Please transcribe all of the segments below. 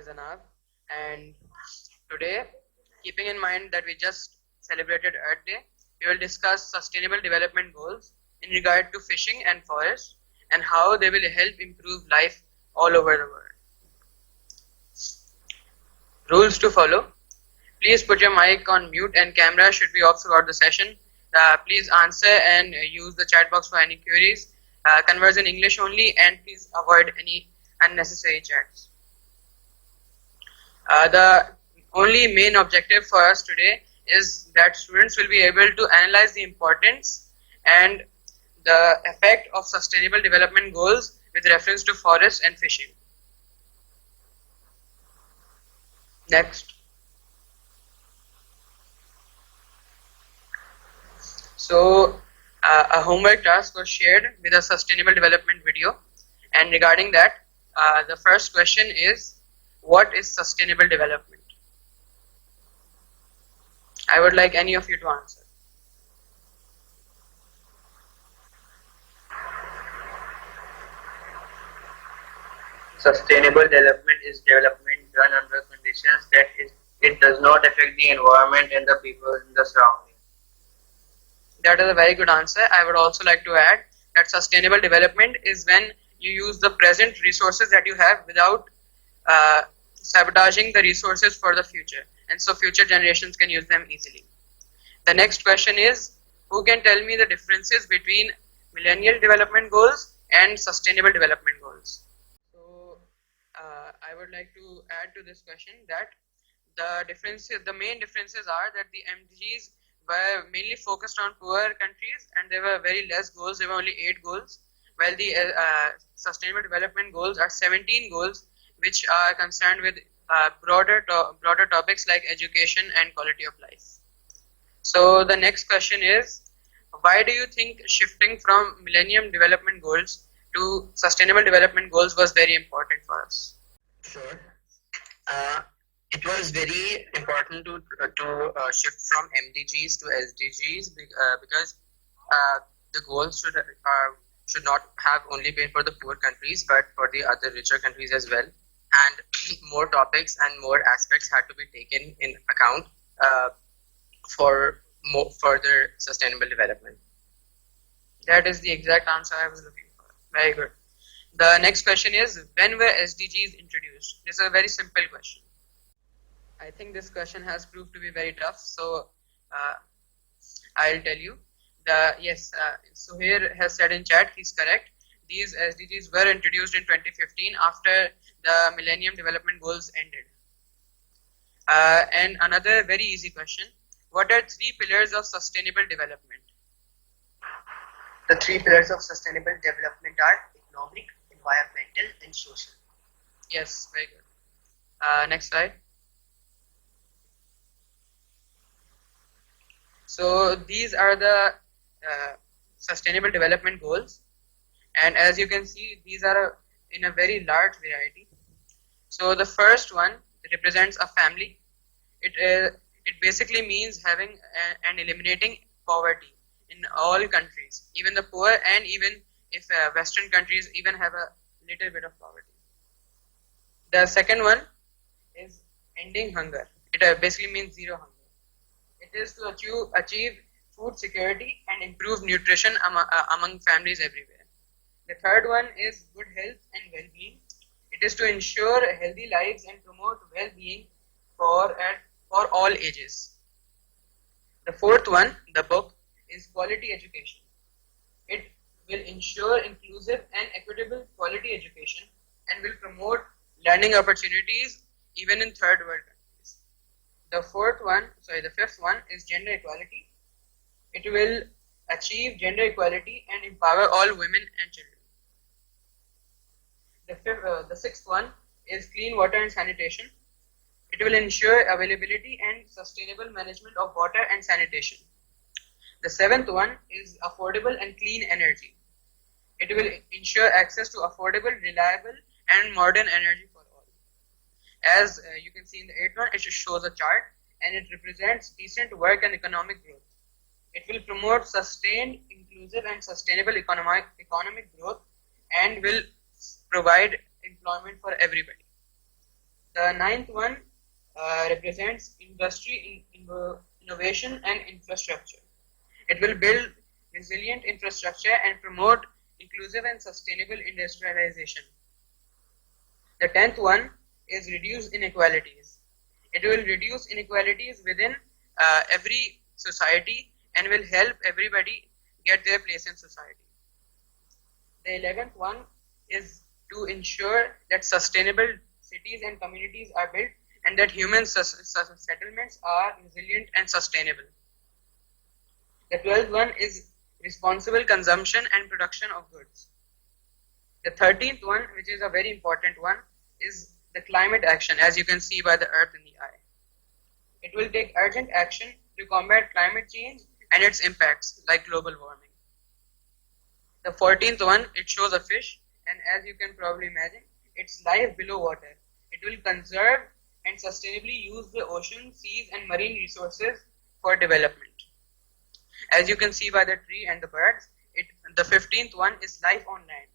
is Anav, and today, keeping in mind that we just celebrated Earth Day, we will discuss sustainable development goals in regard to fishing and forest and how they will help improve life all over the world. Rules to follow. Please put your mic on mute and camera should be off throughout the session. Please answer and use the chat box for any queries. Converse in English only, and please avoid any unnecessary chats. The only main objective for us today is that students will be able to analyze the importance and the effect of sustainable development goals with reference to forest and fishing. Next. So a homework task was shared with a sustainable development video, and regarding that, the first question is, what is sustainable development? I would like any of you to answer. Sustainable development is development done under conditions that it does not affect the environment and the people in the surrounding. That is a very good answer. I would also like to add that sustainable development is when you use the present resources that you have without sabotaging the resources for the future, and so future generations can use them easily. The next question is, who can tell me the differences between Millennial Development Goals and Sustainable Development Goals? So I would like to add to this question that the main differences are that the MDGs were mainly focused on poor countries and there were very less goals. There were only 8 goals, while the Sustainable Development Goals are 17 goals, which are concerned with broader topics like education and quality of life. So the next question is, why do you think shifting from Millennium Development Goals to Sustainable Development Goals was very important for us? Sure. It was very important to shift from MDGs to SDGs because the goals should not have only been for the poor countries but for the other richer countries as well, and more topics and more aspects had to be taken in account for more further sustainable development. That is the exact answer I was looking for. Very good. The next question is, when were SDGs introduced? This is a very simple question. I think this question has proved to be very tough, so I'll tell you. Suhair has said in chat, he's correct. These SDGs were introduced in 2015 after the Millennium Development Goals ended. And another very easy question, what are 3 pillars of sustainable development? The 3 pillars of sustainable development are economic, environmental, and social. Yes, very good. Next slide. So these are the sustainable development goals, and as you can see, these are in a very large variety. So the first one represents a family. It basically means having and eliminating poverty in all countries, even the poor, and even if Western countries even have a little bit of poverty. The second one is ending hunger. It basically means zero hunger. It is to achieve food security and improve nutrition among families everywhere. The third one is good health and well-being. It is to ensure healthy lives and promote well-being for all ages. The fourth one, the book, is quality education. It will ensure inclusive and equitable quality education and will promote learning opportunities even in third world countries. The fifth one is gender equality. It will achieve gender equality and empower all women and children. The sixth one is clean water and sanitation. It will ensure availability and sustainable management of water and sanitation. The seventh one is affordable and clean energy. It will ensure access to affordable, reliable, and modern energy for all. As you can see in the eighth one, it shows a chart and it represents decent work and economic growth. It will promote sustained, inclusive, and sustainable economic growth and will provide employment for everybody. The ninth one represents industry, innovation and infrastructure. It will build resilient infrastructure and promote inclusive and sustainable industrialization. The 10th one is reduce inequalities. It will reduce inequalities within every society and will help everybody get their place in society. The 11th one is to ensure that sustainable cities and communities are built and that human settlements are resilient and sustainable. The 12th one is responsible consumption and production of goods. The 13th one, which is a very important one, is the climate action, as you can see by the earth in the eye. It will take urgent action to combat climate change and its impacts like global warming. The 14th one, it shows a fish, and as you can probably imagine, it's life below water. It will conserve and sustainably use the ocean, seas and marine resources for development. As you can see by the tree and the birds, the 15th one is life on land.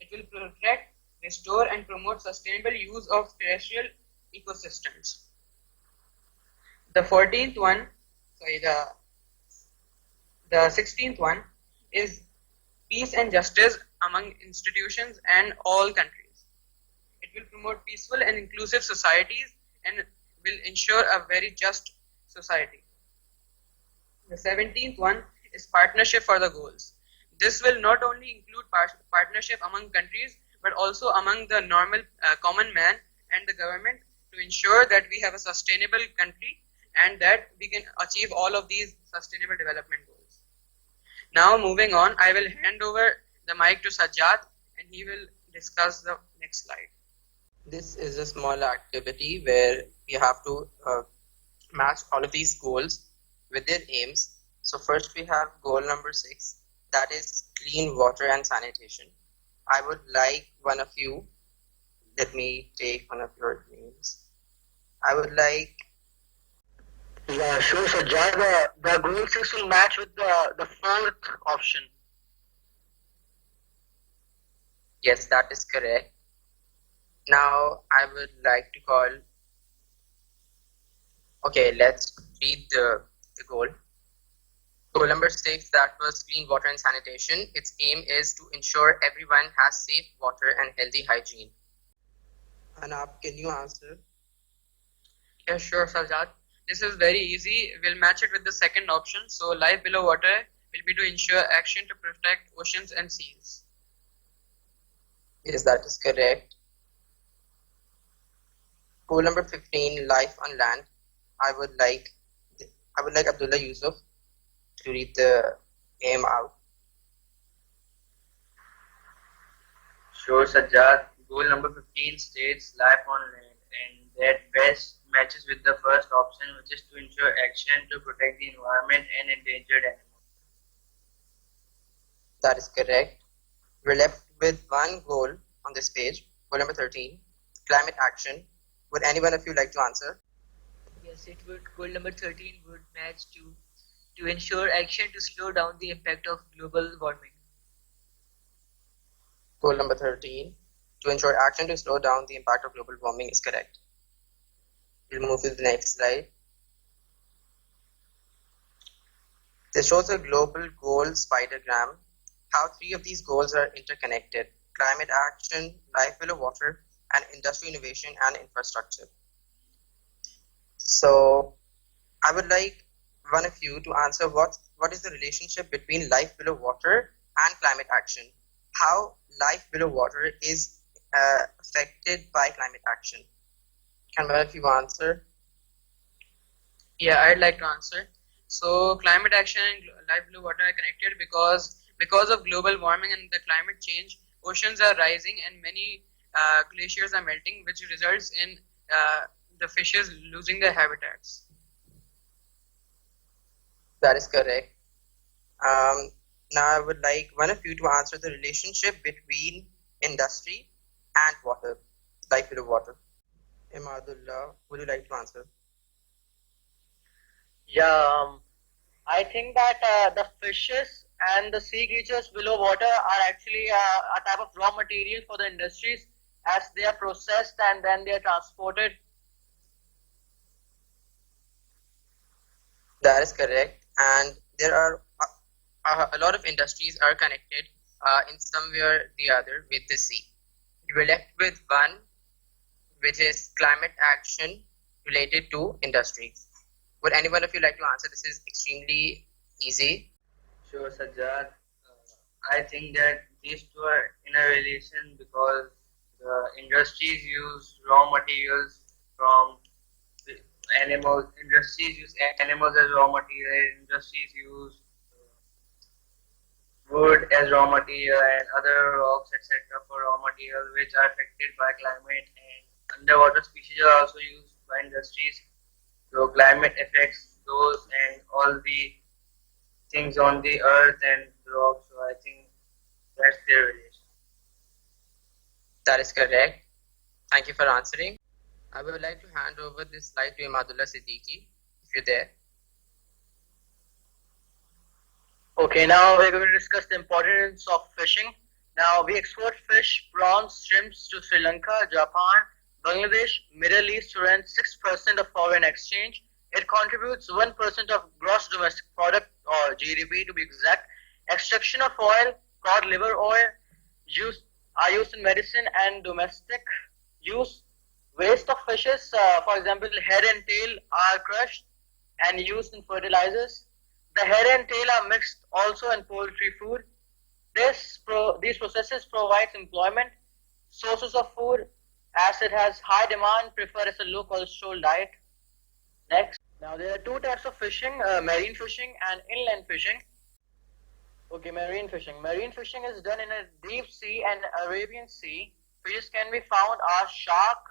It will protect, restore and promote sustainable use of terrestrial ecosystems. The 16th one is peace and justice among institutions and all countries. It will promote peaceful and inclusive societies and will ensure a very just society. The 17th one is partnership for the goals. This will not only include partnership among countries, but also among the normal common man and the government to ensure that we have a sustainable country and that we can achieve all of these sustainable development goals. Now moving on, I will hand over the mic to Sajjad and he will discuss the next slide. This is a small activity where we have to match all of these goals with their aims. So first we have goal number 6, that is clean water and sanitation. I would like one of you, let me take one of your names. I would like... Yeah, sure, Sajjad. The goal 6 will match with the fourth option. Yes, that is correct. Now I would like to call... Okay, let's read the goal. Goal number 6, that was clean water and sanitation. Its aim is to ensure everyone has safe water and healthy hygiene. Anab, can you answer? Yeah, sure, Sajjad. This is very easy. We'll match it with the second option. So life below water will be to ensure action to protect oceans and seas. Yes, that is correct. Goal number 15, life on land. I would like Abdullah Yusuf to read the aim out. Sure, Sajjad. Goal number 15 states life on land, and that best matches with the first option, which is to ensure action to protect the environment and endangered animals. That is correct. We're left with one goal on this page, goal number 13, climate action. Would any one of you like to answer? Yes, it would. Goal number 13 would match to ensure action to slow down the impact of global warming. Goal number 13, to ensure action to slow down the impact of global warming is correct. We'll move to the next slide. This shows a global goal spidergram, how 3 of these goals are interconnected: climate action, life below water, and industry innovation and infrastructure. So I would like one of you to answer what is the relationship between life below water and climate action. How life below water is affected by climate action. Can one of you answer? Yeah, I'd like to answer. So climate action and life below water are connected because of global warming and the climate change, oceans are rising and many glaciers are melting, which results in the fishes losing their habitats. That is correct. Now I would like one of you to answer the relationship between industry and water, life below water. Imadullah, would you like to answer? Yeah, I think that the fishes and the sea creatures below water are actually a type of raw material for the industries, as they are processed and then they are transported That is correct. And there are a lot of industries are connected in somewhere or the other with the sea. We were left with one, which is climate action related to industries. Would any one of you like to answer? This is extremely easy. Sure, Sajjad. I think that these two are in a relation because the industries use raw materials from the animals. Industries use animals as raw material. Industries use wood as raw material and other rocks, etc., for raw material, which are affected by climate. And underwater species are also used by industries. So climate affects those and all the things on the earth and rocks. So I think that's their relation. That is correct. Thank you for answering. I would like to hand over this slide to Imadullah Siddiqui, if you're there. Okay, now we're going to discuss the importance of fishing. Now, we export fish, prawns, shrimps to Sri Lanka, Japan, Bangladesh, Middle East to earn 6% of foreign exchange. It contributes 1% of gross domestic product or GDP to be exact. Extraction of oil, cod liver oil, are used in medicine and domestic use. Waste of fishes, for example, head and tail are crushed and used in fertilizers. The head and tail are mixed also in poultry food. These processes provides employment, sources of food, as it has high demand, prefer as a low cholesterol diet. Next, now there are two types of fishing, marine fishing and inland fishing. Okay, marine fishing. Marine fishing is done in a deep sea and Arabian Sea. Fishes can be found are shark,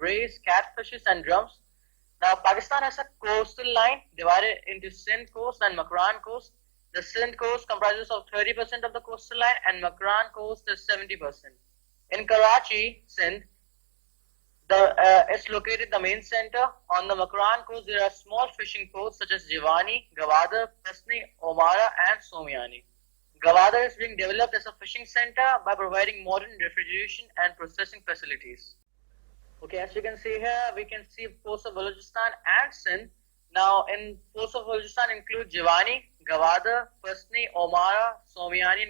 rays, catfishes and drums. Now, Pakistan has a coastal line divided into Sindh coast and Makran coast. The Sindh coast comprises of 30% of the coastal line and Makran coast is 70%. In Karachi, Sindh, it's located the main center. On the Makran coast, there are small fishing ports such as Jiwani, Gwadar, Pasni, Omara and Somiani. Gwadar is being developed as a fishing center by providing modern refrigeration and processing facilities. Okay, as you can see here, we can see ports of Balochistan and Sindh. Now, in ports of Balochistan include Jiwani, Gwadar, Pasni, Omara, Somiani,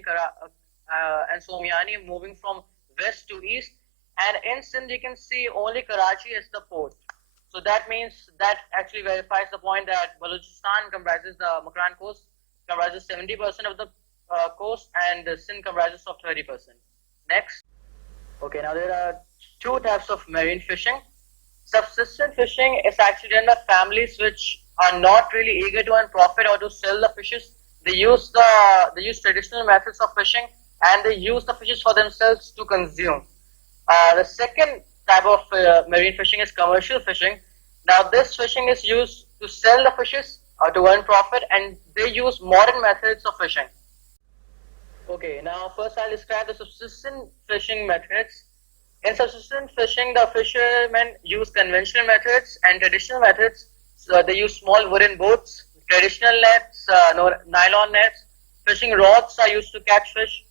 and Somiani moving from west to east. And in Sindh, you can see only Karachi as the port. So that means that actually verifies the point that Balochistan comprises the Makran coast, comprises 70% of the coast, and Sindh comprises of 30%. Next. Okay, now there are two types of marine fishing. Subsistence fishing is actually done by families which are not really eager to earn profit or to sell the fishes. They use traditional methods of fishing and they use the fishes for themselves to consume. The second type of marine fishing is commercial fishing. Now this fishing is used to sell the fishes or to earn profit, and they use modern methods of fishing. Okay, now first I'll describe the subsistence fishing methods. In subsistence fishing, the fishermen use conventional methods and traditional methods. So they use small wooden boats, traditional nets, nylon nets. Fishing rods are used to catch fish.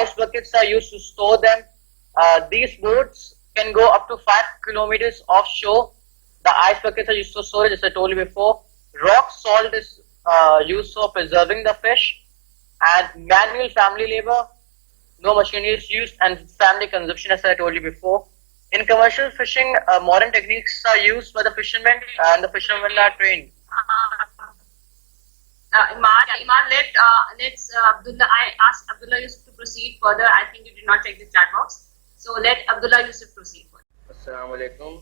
Ice buckets are used to store them. These boats can go up to 5 kilometers offshore. The ice buckets are used for storage, as I told you before. Rock salt is used for preserving the fish. And manual family labor, no machinery is used, and family consumption, as I told you before. In commercial fishing, modern techniques are used by the fishermen, and the fishermen are trained. Imad, let's Abdullah. I asked Abdullah Yusuf to proceed further. I think you did not check the chat box, so let Abdullah Yusuf proceed further. Assalamu alaikum.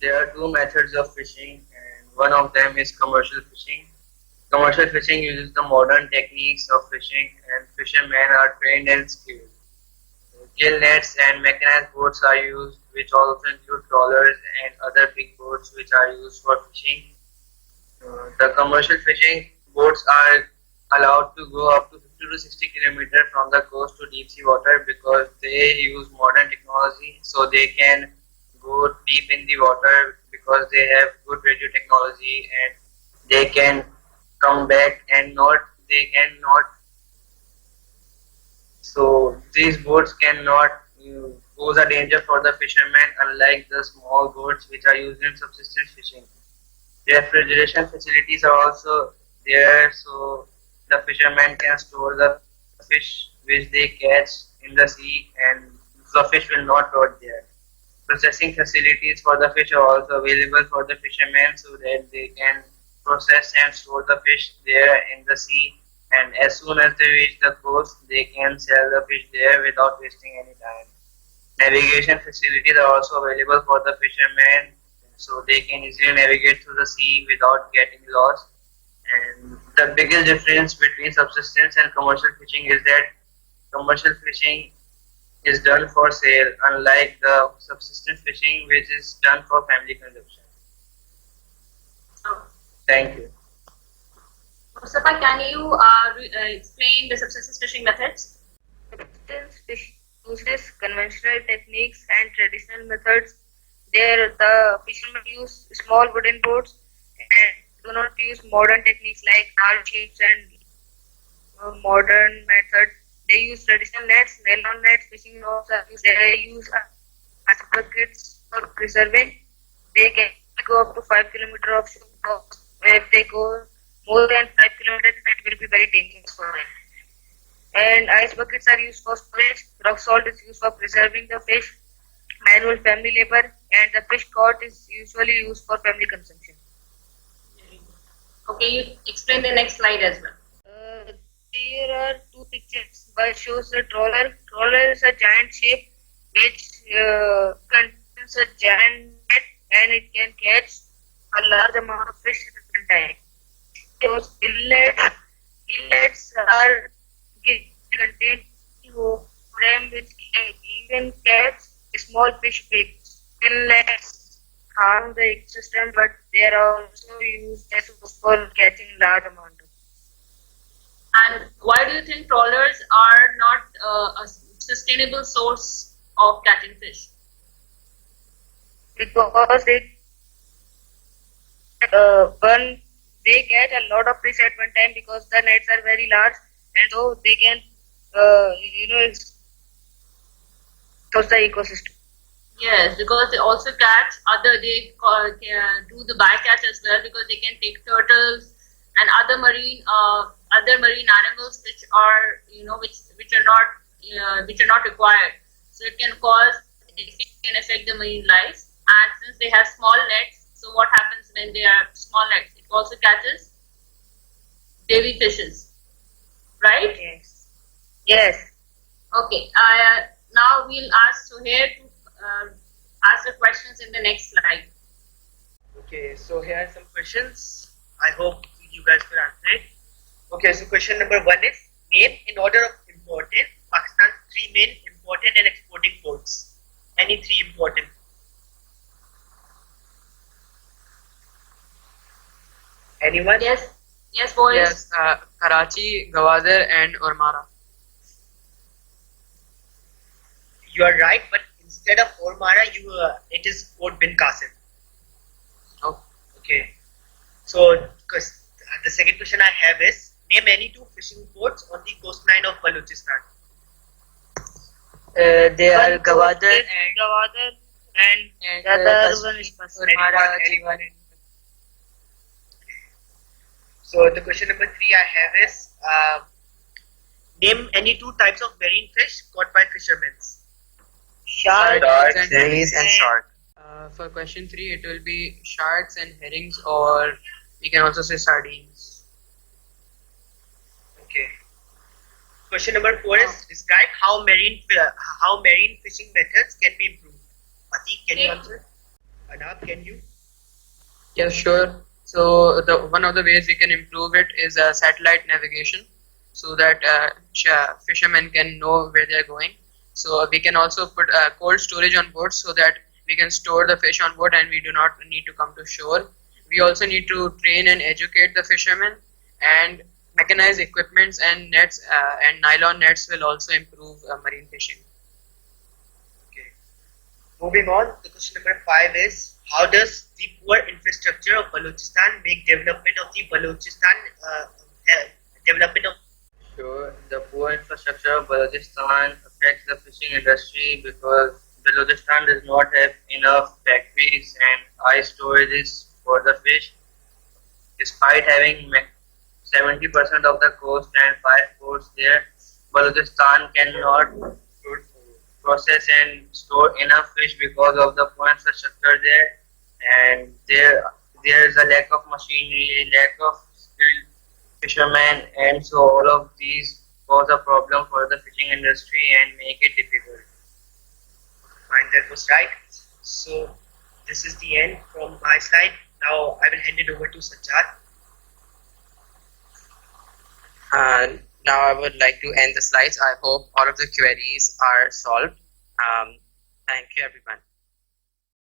There are two methods of fishing, and one of them is commercial fishing. Commercial fishing uses the modern techniques of fishing, and fishermen are trained and skilled. Gill nets and mechanized boats are used, which also include trawlers and other big boats which are used for fishing. The commercial fishing boats are allowed to go up to 50 to 60 kilometers from the coast to deep sea water because they use modern technology, so they can go deep in the water because they have good radio technology, and they can come back and they cannot. So these boats cannot pose a danger for the fishermen, unlike the small boats which are used in subsistence fishing. Refrigeration facilities are also there, so the fishermen can store the fish which they catch in the sea, and the fish will not rot there. Processing facilities for the fish are also available for the fishermen so that they can process and store the fish there in the sea, and as soon as they reach the coast they can sell the fish there without wasting any time. Navigation facilities are also available for the fishermen so they can easily navigate through the sea without getting lost. And the biggest difference between subsistence and commercial fishing is that commercial fishing is done for sale, unlike the subsistence fishing, which is done for family consumption. Oh. Thank you. Mustafa, can you explain the subsistence fishing methods? Subsistence fishing uses conventional techniques and traditional methods. There, the fishermen use small wooden boats and do not use modern techniques like large ships and modern methods. They use traditional nets, nylon nets, fishing rods are used. They use ice buckets for preserving. They can go up to 5 kilometers of shore. If they go more than 5 kilometers, that will be very dangerous for them. And ice buckets are used for storage. Rock salt is used for preserving the fish. Manual family labor, and the fish caught is usually used for family consumption. Okay, you explain the next slide as well. There are two pictures. One shows the trawler. Trawler is a giant ship which contains a giant net, and it can catch a large amount of fish at one time. Those inlets are contained frame which can even catch small fish pigs. Inlets harm the ecosystem, but they are also used as for catching large amount of. And why do you think trawlers are not a sustainable source of catching fish? Because they catch a lot of fish at one time because the nets are very large, and so they can cause the ecosystem. Yes, because they also catch they do the bycatch as well, because they can take turtles and other marine animals which are which are not required. So it can affect the marine life. And since they have small nets, so what happens when they have small nets? It also catches baby fishes, right? Yes. Yes. Okay. Now we'll ask Suhair to ask the questions in the next slide. Okay, so here are some questions. I hope you guys can answer it. Okay, so question number 1 is name in order of importance Pakistan's 3 main imported and exporting ports. Any 3 important? Anyone? Yes, boys. Yes, Karachi, Gwadar, and Ormara. You are right, but instead of Ormara, it is Port Bin Qasim. Oh. Okay. So, the second question I have is name any 2 fishing ports on the coastline of Balochistan. They are One Gwadar is and Gwadar and the other one is Pasir. Anyone? So the question number 3 I have is name any 2 types of marine fish caught by fishermen. Shark, and Rays and shark. For question 3, it will be sharks and herrings, or we can also say sardines. Okay. Question number 4 is describe how marine fishing methods can be improved. Atik, can you answer? Anab, can you? Yes, sure. So one of the ways we can improve it is satellite navigation, so that fishermen can know where they are going. So we can also put cold storage on board so that we can store the fish on board and we do not need to come to shore. We also need to train and educate the fishermen, and mechanized equipments and nets and nylon nets will also improve marine fishing. Okay. Moving on, the question number 5 is how does the poor infrastructure of Balochistan make development of the Balochistan development of Sure, the poor infrastructure of Balochistan affects the fishing industry because Balochistan does not have enough factories and ice storages for the fish. Despite having 70% of the coast and 5 ports there, Balochistan cannot process and store enough fish because of the poor infrastructure there, and there is a lack of machinery, lack of skilled fishermen, and so all of these cause a problem for the fishing industry and make it difficult. Fine, that was right. So this is the end from my side. Now I will hand it over to Sajjad. Now I would like to end the slides. I hope all of the queries are solved. Thank you, everyone.